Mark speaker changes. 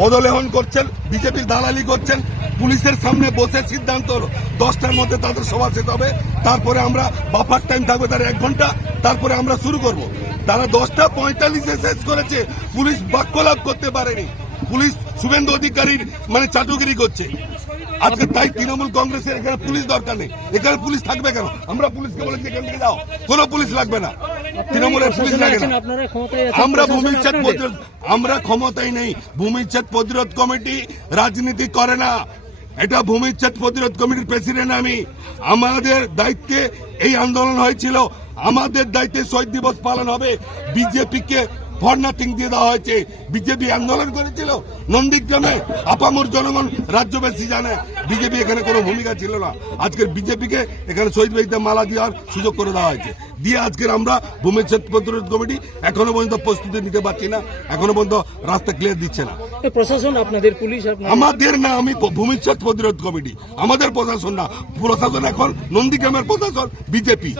Speaker 1: পদলেহন করছেন, বিজেপির দালালি করছেন, পুলিশের সামনে বসে সিদ্ধান্ত হলো। দশটার মধ্যে তাদের সভা শেষ হবে, তারপরে আমরা বাফার টাইম থাকবে তার এক ঘণ্টা, তারপরে আমরা শুরু করব। তারা দশটা পঁয়তাল্লিশে শেষ করেছে, পুলিশ বাক্য লাভ করতে পারেনি। পুলিশ শুভেন্দু অধিকারীর মানে চাটুগিরি করছে। আজকে তাই তৃণমূল কংগ্রেসের এখানে পুলিশ দরকার নেই। এখানে পুলিশ থাকবে কেন? আমরা পুলিশকে বলেছি এখান থেকে যাও। কোনো পুলিশ লাগবে না। তৃণমূলের পুলিশ লাগে না। আমরা ভূমিচ্ছেদ প্রতিরোধ আমরা ক্ষমতায় নেই। ভূমিচ্ছেদ প্রতিরোধ কমিটি রাজনীতি করে না। এটা ভূমিচ্ছেদ প্রতিরোধ কমিটির প্রেসিডেন্ট আমি। আমাদের দায়িত্বে এই আন্দোলন হয়েছিল। আমাদের দায়িত্বে শহীদ দিবস পালন হবে। বিজেপিকে ফর নাথিং দিয়ে দেওয়া হয়েছে। বিজেপি আন্দোলন করেছিল। নন্দীগ্রামে আপামর জনগণ রাজ্যবাসী জানে। বিজেপি এখানে কোনো ভূমিকা ছিল না। আজকের বিজেপিকে এখানে শহীদ বাড়িতে মালা দেওয়ার সুযোগ করে দেওয়া হয়েছে। দিয়ে আজকের আমরা ভূমিচ্ছেদ প্রতিরোধ কমিটি এখনও পর্যন্ত প্রস্তুতি নিতে পারছি না। এখনও পর্যন্ত রাস্তা ক্লিয়ার দিচ্ছে না।
Speaker 2: প্রশাসন আপনাদের পুলিশ
Speaker 1: আমাদের না আমি ভূমিচ্ছেদ প্রতিরোধ কমিটি। আমাদের প্রশাসন না। প্রশাসন এখন নন্দীগ্রামের প্রশাসন বিজেপি।